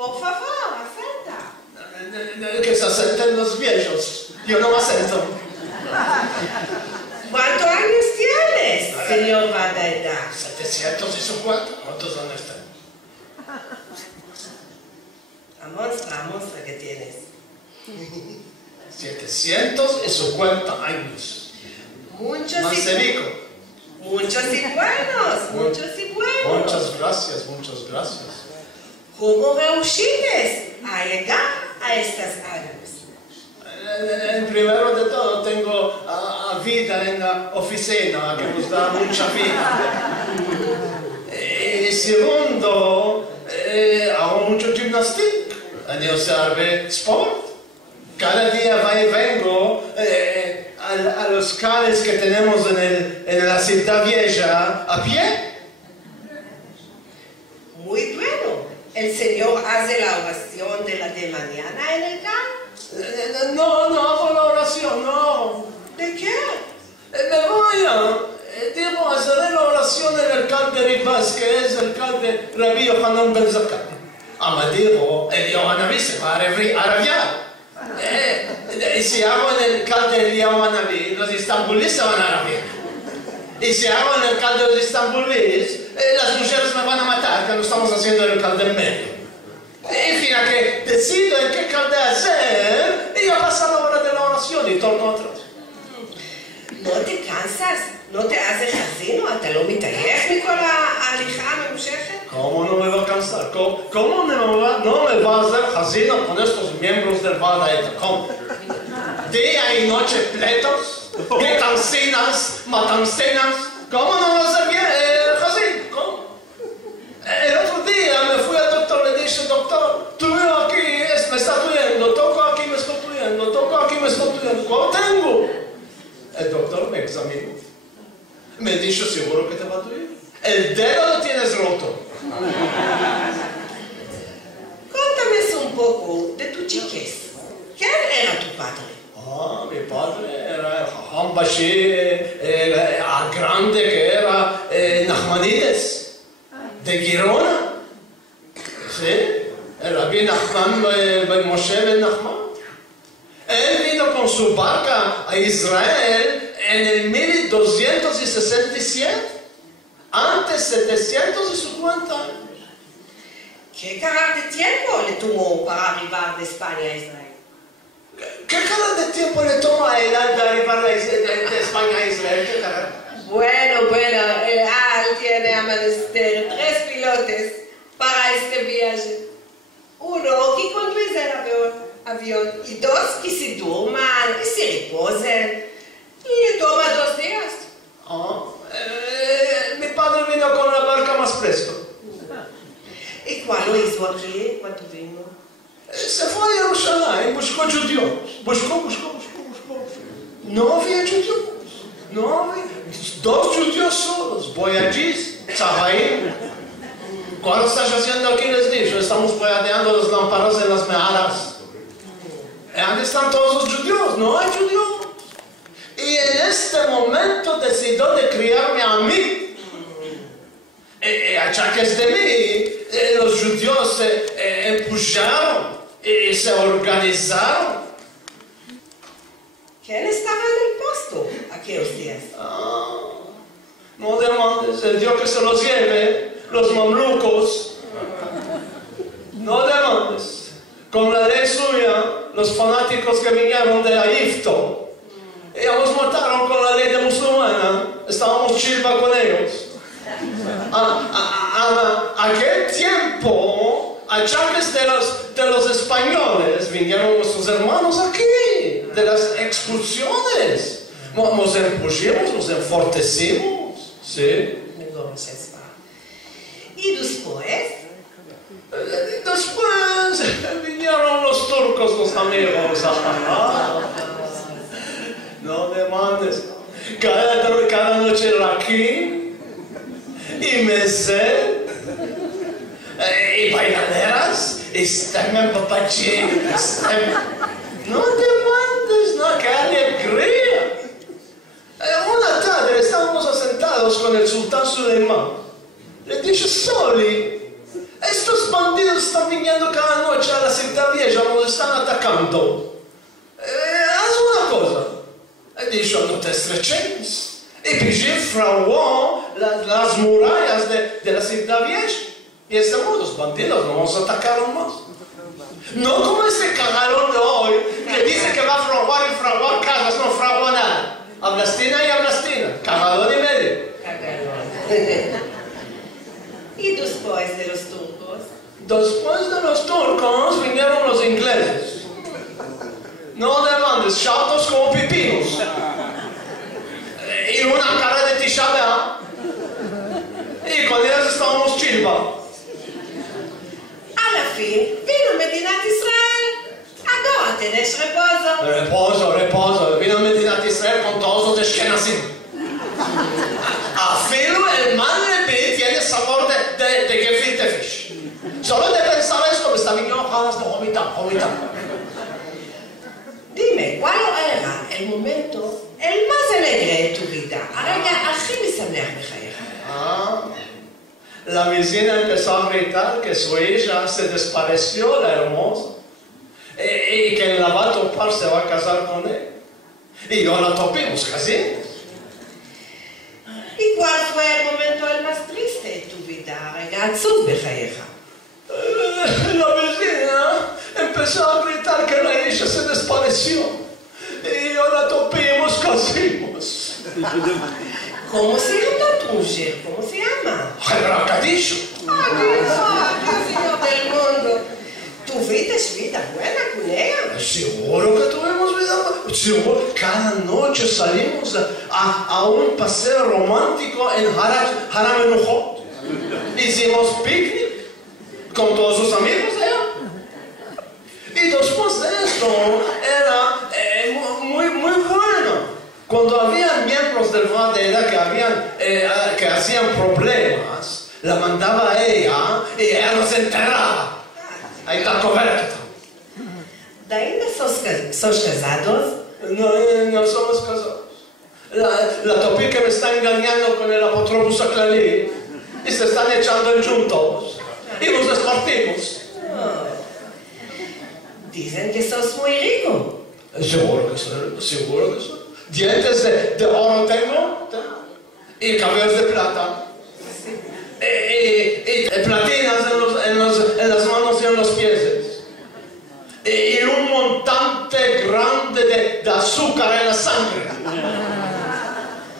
Por favor, acepta. Que se acepten los viejos. Yo no acepto. ¿Cuántos años tienes, señor Vadaida? 704. ¿Cuántos años tengo? Muestra que tienes. 750 años. Muchos y Mancerico. muchos y buenos. Muchas gracias, muchas gracias. ¿Cómo reuscites a llegar a estos años? Primero de todo, tengo vida en la oficina, que nos da mucha vida. Y segundo, hago mucho gimnástica. Yo serve sport. Cada día va y vengo a los calles que tenemos en la ciudad vieja a pie. Muy bueno. ¿El Señor hace la oración de mañana en el campo? No hago la oración, no. ¿De qué? Me voy debo hacer la oración en el calde Ribas, que es el calde Rabbi Yohanan Ben Zakkai. Me dijo, el Yohanavi se va a arabiar. Y si hago en el calde del Yohanavi, los istanbulíes se van a arabiar. Y si hago en el calde de los istanbulíes, las mujeres me van a matar, que lo estamos haciendo en el calde del medio. En fin, a que decido en qué calde hacer, y ya pasa la hora de la oración y torno atrás. ¿No te cansas? ¿No te haces casino? ¿Te lo מתעייף מכל ההליכה הממושכת? ¿Cómo no me va a cansar? ¿Cómo no me va a hacer casino con estos miembros del Vadaida? ¿Cómo? Día y noche pleitos, quitancinas, matancenas. ¿Cómo no va a ser bien casino? ¿Cómo? El otro día me fui al doctor, le dije, doctor, tú aquí me está doendo, toco aquí me estoy doendo, toco aquí me estoy doendo. ¿Cómo tengo? El doctor me examinó. Me dijo, seguro que te va a doler. El dedo lo tienes roto. Cuéntame un poco de tu chiquez. ¿Quién era tu padre? Mi padre era Jajam Bashir, grande que era Nachmanides, de Girona. ¿Sí? El Rabbi Nachman Ben Moshe Ben Nachman. Él vino con su barca a Israel en el 1267, antes 750 años. ¿Qué cantidad de tiempo le tomó para arribar de España a Israel? ¿Qué cantidad de tiempo le toma a él arribar de España a Israel? ¿Qué cantidad? Bueno, el AL tiene a menester 3 pilotos para este viaje. Uno que conduce el avión y 2 que se durman y se reposen. Y le toma 2 días. Mi padre vino con la barca más presto. ¿Y cuándo hizo aquí? ¿Cuánto vino? Se fue a Jerusalén, buscó judíos. Buscó. No había judíos. No había. 2 judíos solos, boyadís, tzavaim. ¿Cuándo estás haciendo aquí? Les dije, estamos boyadeando las lámparas en las mearas. ¿Dónde están todos los judíos? No hay judíos. Y en este momento decidió de criarme a mí. Y a chaques de mí, los judíos se empujaron y se organizaron. ¿Quién estaba en el puesto aquellos días? No demandes, el Dios que se los lleve, los mamlucos. No demandes. Con la ley suya, los fanáticos que vinieron de Egipto, ellos los mataron con la ley de musulmana. Estábamos chilpa con ellos. Aquel tiempo, a chaques de los españoles, vinieron nuestros hermanos aquí, de las expulsiones. Nos empujimos, nos enfortecimos. ¿Sí? ¿Y después? Después vinieron los turcos, los amigos. No demandes. Cada noche Raquín y Mesé y bailaderas y Stemen Papachín. No demandes, no, qué alegría. Una tarde estábamos asentados con el sultán Suleimán. Le dije, Soli, estos bandidos están viniendo cada città vieja non stanno attaccando. Haz una cosa. Dice, no te estreches. Y pide frauó las murallas de la ciudad vieja. Y de este modo los bandidos no nos atacaron más. No como este cagalón de hoy que dice que va a fraguar y fraguar casas, no fragua nada. Hablastina y hablastina. Cagalón y medio. Cagalón. ¿Y después de los turcos? Después de los turcos vinieron los ingleses. No demandes, chatos como pipinos. Y una cara de Tisha B'Av. Y con ellos estábamos chilba. A la fin, vino Mediנת Israel. Ahora tenés reposo. Reposo. Vino Mediנת Israel con todos los Ashkenazim. Afilo el Manlebi tiene sabor de gefilte fish. Solo de pensar esto me está viniendo ganas de vomitar. Dime, ¿cuál era el momento el más alegre de tu vida? הרגע הכי משמח בחייך. La vecina empezó a gritar que su hija se desapareció, la hermosa, y que la va a topar, se va a casar con él. Y yo la topimos casi. ¿Y cuál fue el momento el más triste de tu vida? הרגע עצוב בחייך. La vecina empezó a gritar que la hija se desapareció. Y yo la topimos, casimos. ¿Cómo se llama tu mujer? ¿Cómo se llama? Hebra Kadisho. Dios mío del mundo. ¿Tuviste vida buena con ella? Seguro que tuvimos vida buena. Seguro. Cada noche salimos a un paseo romántico en Haram Menuchot. Hicimos picnic con todos sus amigos allá. Y después de esto era muy bueno. Cuando había miembros del Vadera que hacían problemas, la mandaba a ella y ella los enterraba. Ahí está coberto. ¿De ainda sos casados? No somos casados. La topí que me está engañando con el apotropos Aklali y se están echando en juntos. Y nos despartimos. Dicen que sos muy rico. Seguro que soy. Dientes de oro tengo y cabellos de plata. Y platinas en las manos y en los pies. Y un montante grande de azúcar en la sangre.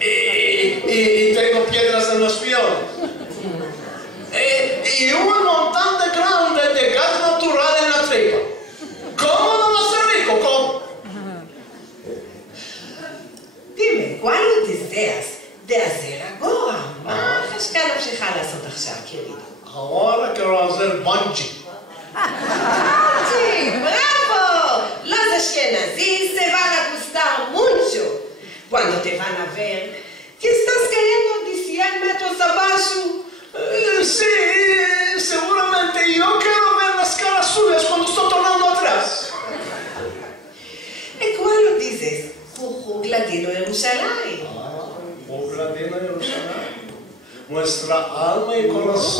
Y tengo piedras en los piones. Y un montante grande de gas natural en la tripa. ¿Cómo no va a ser rico? ¿Cómo? Dime, ¿cuál deseas de hacer ahora? מה החשקה נפשך לעשות עכשיו, querido? Ahora quiero hacer bungee. Sí, bravo! Los ashkenazis se van a gustar mucho cuando te van a ver que estás cayendo de 100 metros abajo. Sí, seguramente yo quiero ver las caras suyas cuando estoy tornando atrás. ¿Y cuál dices? Juju Ladino Jerusalén. Ladino Jerusalén. Nuestra alma y corazón